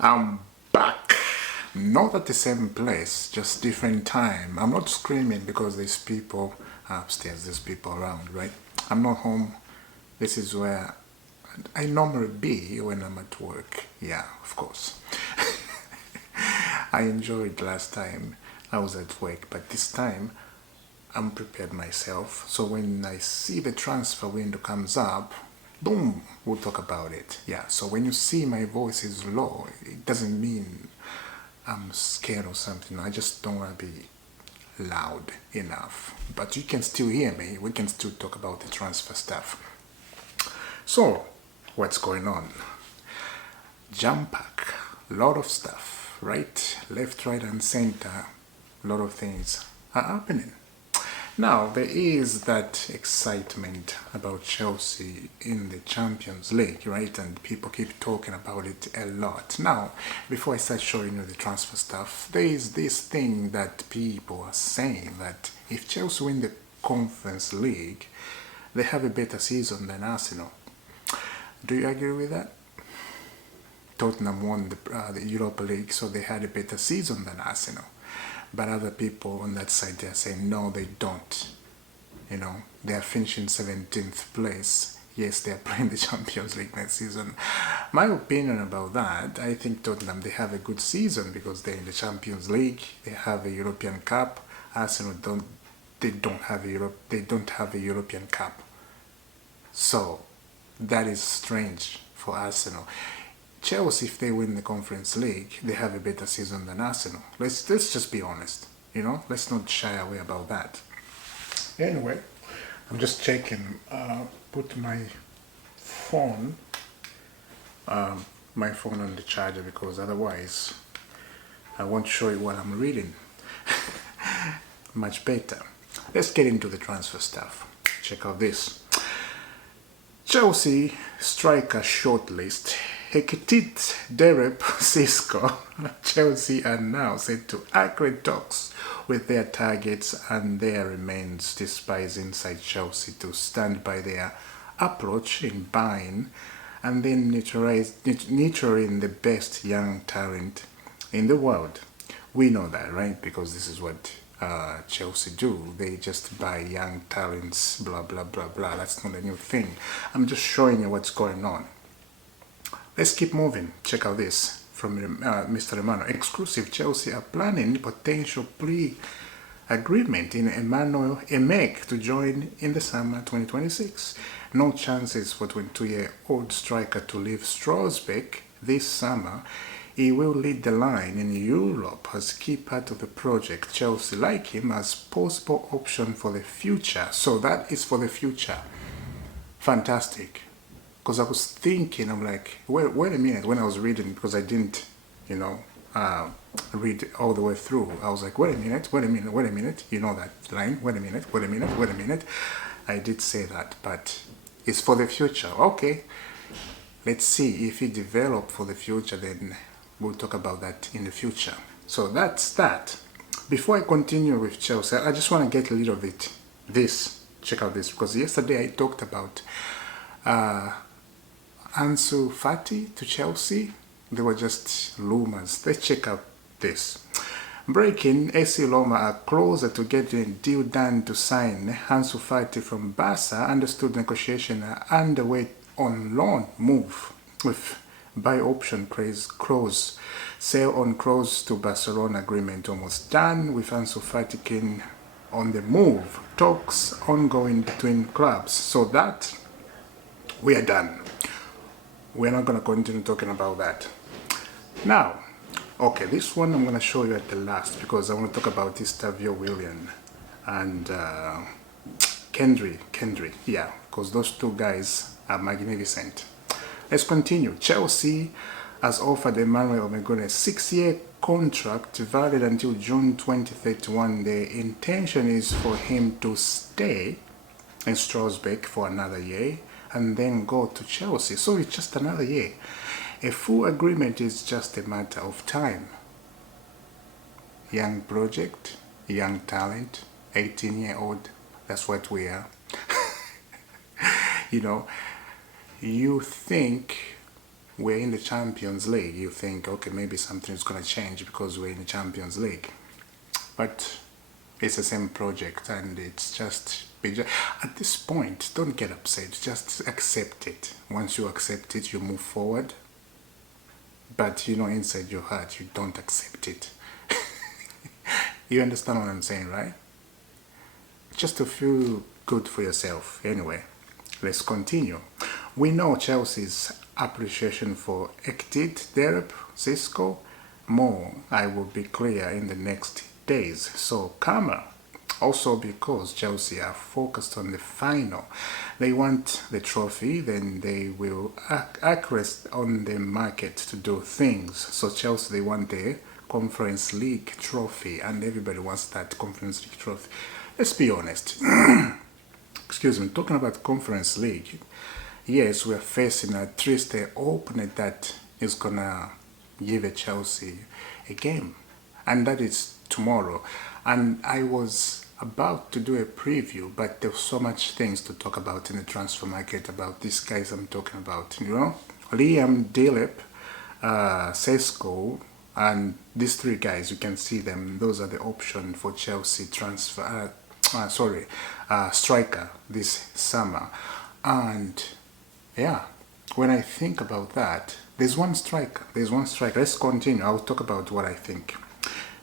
I'm back. Not at the same place, just different time. I'm not screaming because there's people upstairs, there's people around, right? I'm not home. This is where I normally be when I'm at work. Yeah, of course. I enjoyed last time I was at work, but this time I'm prepared myself. So when I see the transfer window comes up, boom, we'll talk about it. Yeah, so when you see my voice is low, it doesn't mean I'm scared or something. I just don't want to be loud enough. But you can still hear me. We can still talk about the transfer stuff. So, what's going on? Jump pack, lot of stuff, right? Left, right, and center. A lot of things are happening. Now, there is that excitement about Chelsea in the Champions League, right? And people keep talking about it a lot. Now, before I start showing you the transfer stuff, there is this thing that people are saying that if Chelsea win the Conference League, they have a better season than Arsenal. Do you agree with that? Tottenham won the Europa League, so they had a better season than Arsenal. But other people on that side, they're saying, no, they don't. You know, they're finishing 17th place. Yes, they're playing the Champions League next season. My opinion about that, I think Tottenham, they have a good season because they're in the Champions League. They have a European Cup. Arsenal don't have a European Cup. So that is strange for Arsenal. Chelsea, if they win the Conference League, they have a better season than Arsenal. Let's just be honest. You know, let's not shy away about that. Anyway, I'm just checking. Put my phone on the charger because otherwise I won't show you what I'm reading. Much better. Let's get into the transfer stuff. Check out this. Chelsea striker shortlist. Heketit Delap Cisco. Chelsea are now set to accurate talks with their targets, and there remains despite inside Chelsea to stand by their approach in buying and then nurturing the best young talent in the world. We know that, right? Because this is what Chelsea do. They just buy young talents, blah blah blah blah. That's not a new thing. I'm just showing you what's going on. Let's keep moving. Check out this from Mr. Emmanuel. Exclusive. Chelsea are planning potential agreement in Emmanuel Emek to join in the summer 2026. No chances for 22-year-old striker to leave Strasbourg this summer. He will lead the line in Europe as key part of the project. Chelsea like him as possible option for the future. So that is for the future. Fantastic. Because I was thinking, I'm like, wait a minute, when I was reading, because I didn't, read all the way through. I was like, wait a minute, you know that line, wait a minute. I did say that, but it's for the future. Okay, let's see if it develops for the future, then we'll talk about that in the future. So that's that. Before I continue with Chelsea, I just want to get a little bit check out this, because yesterday I talked about Ansu Fati to Chelsea. They were just rumors. Let's check out this. Breaking, AC Roma are closer to getting a deal done to sign Ansu Fati from Barca. Understood negotiations are underway on loan move with buy option Kroos. Sale on Kroos to Barcelona agreement almost done, with Ansu Fati keen on the move. Talks ongoing between clubs. So that we are done. We're not going to continue talking about that. Now, okay, this one I'm going to show you at the last because I want to talk about Istavio Willian and Kendry. Yeah, because those two guys are magnificent. Let's continue. Chelsea has offered Emmanuel Omegone a 6-year contract valid until June 2031. The intention is for him to stay in Strasbourg for another year and then go to Chelsea. So it's just another year. A full agreement is just a matter of time. Young project, young talent, 18-year-old, that's what we are. You think we're in the Champions League, you think, okay, maybe something's going to change because we're in the Champions League. But it's the same project, and it's just at this point, don't get upset, just accept it. Once you accept it, you move forward. But inside your heart, you don't accept it. You understand what I'm saying, right? Just to feel good for yourself. Anyway, let's continue. We know Chelsea's appreciation for Ektit, Delap, Cisco. More, I will be clear in the next days. So, karma. Also because Chelsea are focused on the final. They want the trophy, then they will act on the market to do things. So Chelsea, they want the Conference League trophy, and everybody wants that Conference League trophy. Let's be honest. Excuse me, talking about Conference League, yes, we're facing a triste opponent that is gonna give a Chelsea a game, and that is tomorrow. And I was about to do a preview, but there's so much things to talk about in the transfer market about these guys I'm talking about. Liam, Delap, Sesko, and these three guys, you can see them. Those are the option for Chelsea transfer. Striker this summer. And yeah, when I think about that, there's one striker. Let's continue. I'll talk about what I think.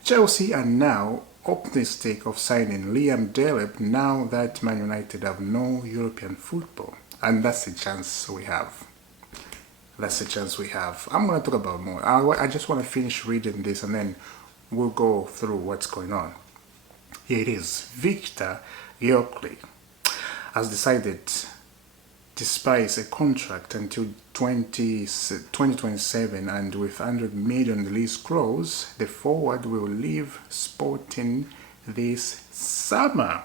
Chelsea are now optimistic of signing Liam Delap now that Man United have no European football. And that's the chance we have. I'm going to talk about more. I just want to finish reading this and then we'll go through what's going on. Here it is. Viktor Gyokeres has decided, despite a contract until 2027 and with 100 million release clause, the forward will leave Sporting this summer.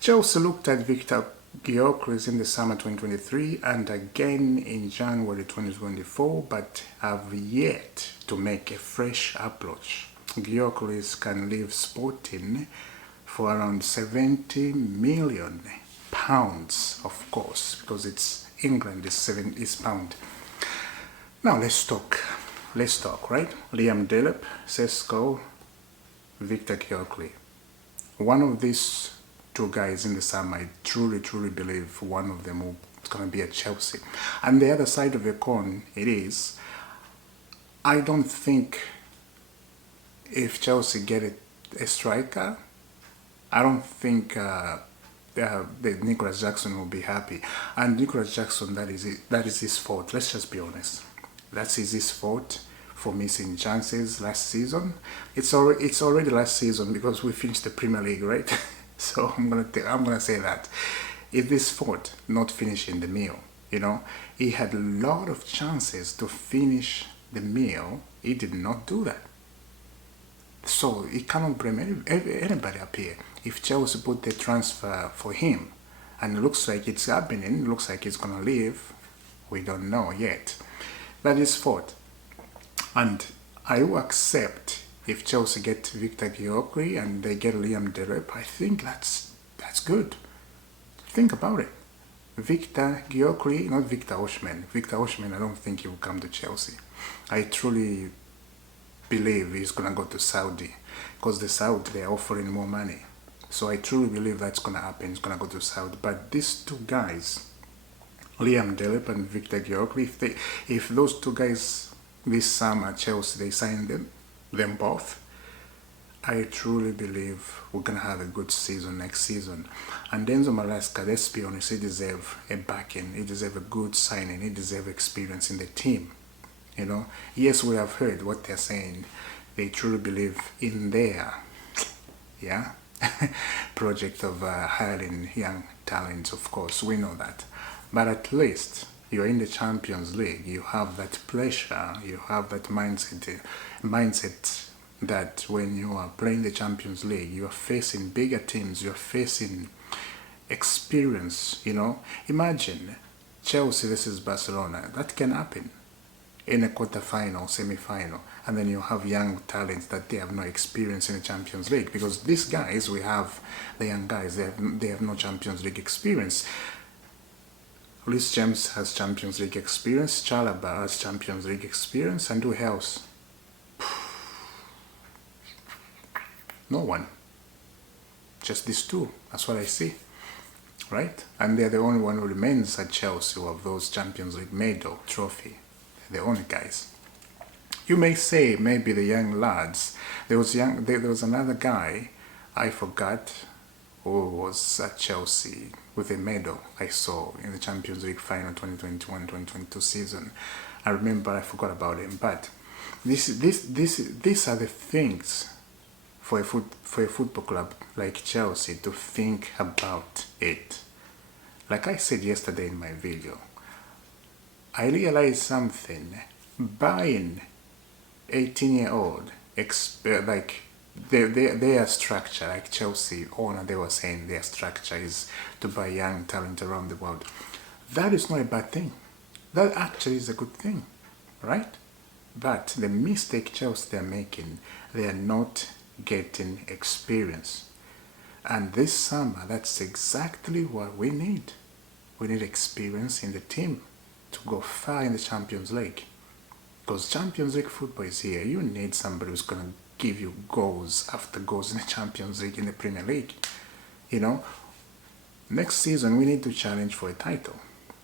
Chelsea looked at Viktor Gyokeres in the summer 2023 and again in January 2024, but have yet to make a fresh approach. Gyokeres can leave Sporting for around 70 million pounds, of course, because it's England is pound. Now let's talk, right? Liam Delap, Sesko, Viktor Gyokeres. One of these two guys in the summer, I truly believe one of them is going to be at Chelsea. And the other side of the coin, it is, I don't think if Chelsea get a striker, I don't think the Nicholas Jackson will be happy. And Nicholas Jackson, that is his fault. Let's just be honest. That's his fault for missing chances last season. It's already last season because we finished the Premier League, right? So I'm gonna say that it's his fault not finishing the meal. He had a lot of chances to finish the meal. He did not do that. So he cannot blame anybody up here. If Chelsea put the transfer for him, and it looks like it's happening, looks like he's gonna leave, we don't know yet. That is fault. And I will accept if Chelsea get Viktor Gyokeres and they get Liam Delap. I think that's good. Think about it. Viktor Gyokeres, not Victor Osimhen. Victor Osimhen, I don't think he will come to Chelsea. I truly believe he's gonna go to Saudi because the Saudi, they're offering more money. So I truly believe that's gonna happen. He's gonna go to Saudi. But these two guys, Liam Delap and Viktor Gyokeres, if those two guys this summer Chelsea they sign them both, I truly believe we're gonna have a good season next season. And Enzo Maresca, let's be honest, he deserves a backing. He deserves a good signing. He deserves experience in the team. Yes, we have heard what they're saying. They truly believe in their project of hiring young talents. Of course, we know that. But at least you're in the Champions League. You have that pressure. You have that mindset that when you are playing the Champions League, you are facing bigger teams. You are facing experience. Imagine Chelsea versus Barcelona. That can happen in a quarter-final, semi-final, and then you have young talents that they have no experience in the Champions League, because these guys, we have the young guys, they have no Champions League experience. Rhys James has Champions League experience, Chalobah has Champions League experience, and who else? No one. Just these two. That's what I see. Right? And they're the only one who remains at Chelsea who have those Champions League medal trophy. They're the only guys. You may say maybe the young lads. There was another guy, I forgot, who was at Chelsea with a medal I saw in the Champions League final 2021-2022 season. I remember, I forgot about him. But these are the things for a football club like Chelsea to think about it. Like I said yesterday in my video, I realized something. Buying 18-year-old, like their structure, like Chelsea owner, they were saying their structure is to buy young talent around the world. That is not a bad thing. That actually is a good thing, right? But the mistake Chelsea they're making, they are not getting experience. And this summer, that's exactly what we need. We need experience in the team to go far in the Champions League. Because Champions League football is here. You need somebody who's going to give you goals after goals in the Champions League, in the Premier League. You know, next season we need to challenge for a title.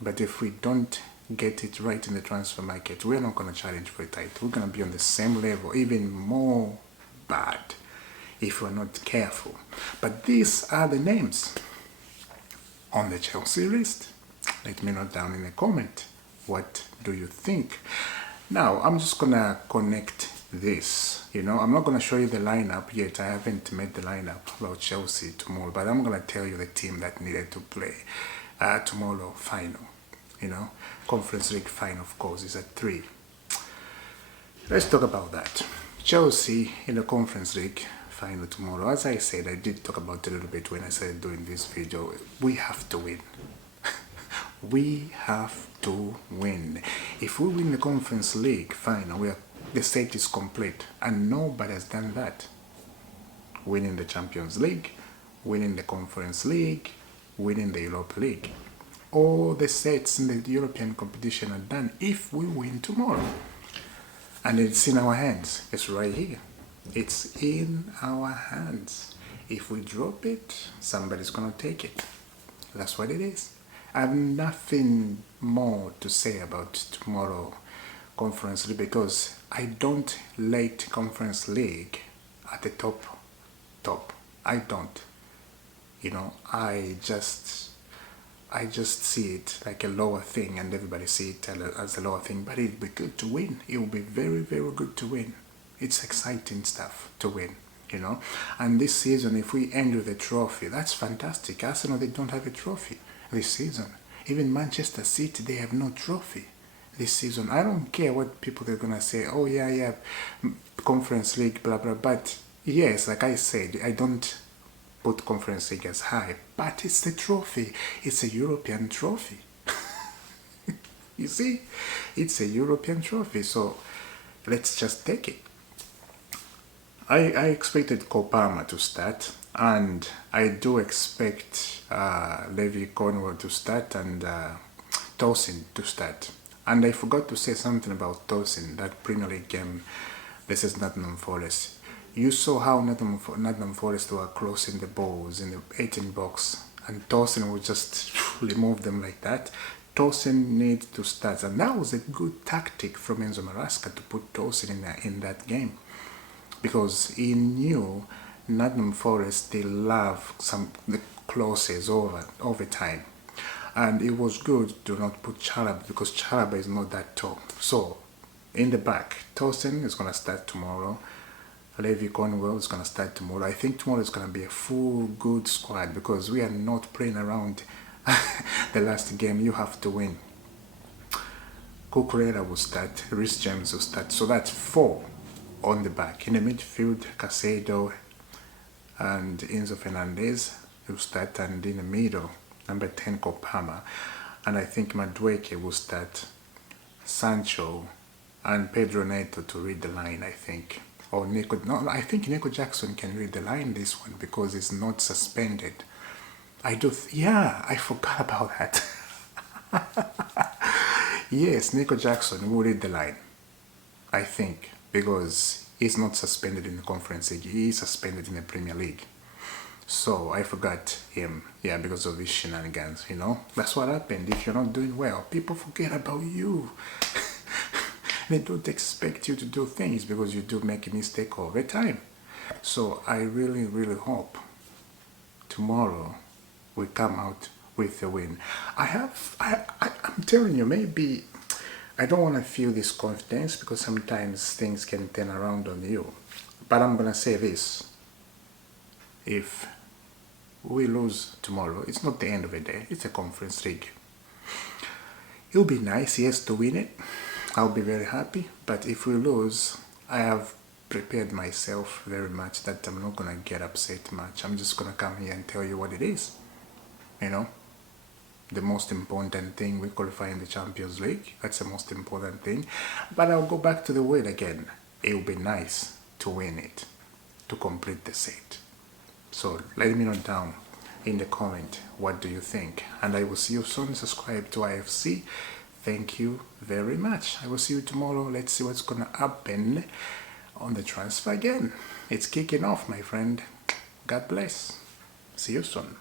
But if we don't get it right in the transfer market, we're not going to challenge for a title. We're going to be on the same level, even more bad, if we're not careful. But these are the names on the Chelsea list. Let me know down in the comment. What do you think? Now, I'm just going to connect this. You know, I'm not going to show you the lineup yet. I haven't made the lineup about Chelsea tomorrow. But I'm going to tell you the team that needed to play tomorrow final. You know, Conference League final, of course, is at 3. Let's talk about that. Chelsea in the Conference League final tomorrow. As I said, I did talk about it a little bit when I started doing this video. We have to win. We have to win. If we win the Conference League final, the set is complete, and nobody has done that. Winning the Champions League, winning the Conference League, winning the Europa League. All the sets in the European competition are done if we win tomorrow. And it's in our hands. It's right here. It's in our hands. If we drop it, somebody's going to take it. That's what it is. I have nothing more to say about tomorrow Conference League because I don't rate Conference League at the top. I don't. You know, I just see it like a lower thing, and everybody see it as a lower thing. But it'll be good to win. It will be very, very good to win. It's exciting stuff to win, you know. And this season, if we end with a trophy, that's fantastic. Arsenal, they don't have a trophy this season. Even Manchester City, they have no trophy this season. I don't care what people are going to say. Oh, yeah, Conference League, blah, blah. But yes, like I said, I don't put Conference League as high. But it's the trophy. It's a European trophy. You see? It's a European trophy. So let's just take it. I expected Kopama to start, and I do expect Levi Cornwall to start and Tosin to start. And I forgot to say something about Tosin, that Premier League game. This is Nottingham Forest. You saw how Nottingham Forest were closing the balls in the 18 box, and Tosin would just remove them like that. Tosin needs to start, and that was a good tactic from Enzo Maresca to put Tosin in that game. Because he knew Nottingham Forest, they love the closes over time. And it was good to not put Chalobah because Chalobah is not that tall. So, in the back, Tosin is going to start tomorrow. Levi Cornwall is going to start tomorrow. I think tomorrow is going to be a full good squad because we are not playing around the last game. You have to win. Cucurella will start. Rhys James will start. So that's 4. On the back. In the midfield, Caicedo and Enzo Fernandez will start, and in the middle, number 10, Kopama. And I think Madueke will start, Sancho and Pedro Neto to read the line, I think. Or I think Nico Jackson can read the line this one because it's not suspended. I forgot about that. Yes, Nico Jackson will lead the line, I think, because he's not suspended in the Conference League. He is suspended in the Premier League. So I forgot him, yeah, because of his shenanigans, you know. That's what happened. If you're not doing well, people forget about you. They don't expect you to do things because you do make a mistake all the time. So I really, really hope tomorrow we come out with a win. I'm telling you, maybe I don't want to feel this confidence because sometimes things can turn around on you. But I'm gonna say this: if we lose tomorrow, it's not the end of the day. It's a Conference League. It'll be nice, yes, to win it. I'll be very happy. But if we lose, I have prepared myself very much that I'm not gonna get upset much. I'm just gonna come here and tell you what it is. You know, the most important thing, we qualify in the Champions League. That's the most important thing. But I'll go back to the word again. It will be nice to win it, to complete the set. So let me know down in the comment what do you think, and I will see you soon. Subscribe to IFC. Thank you very much. I will see you tomorrow. Let's see what's gonna happen on the transfer again. It's kicking off, my friend. God bless. See you soon.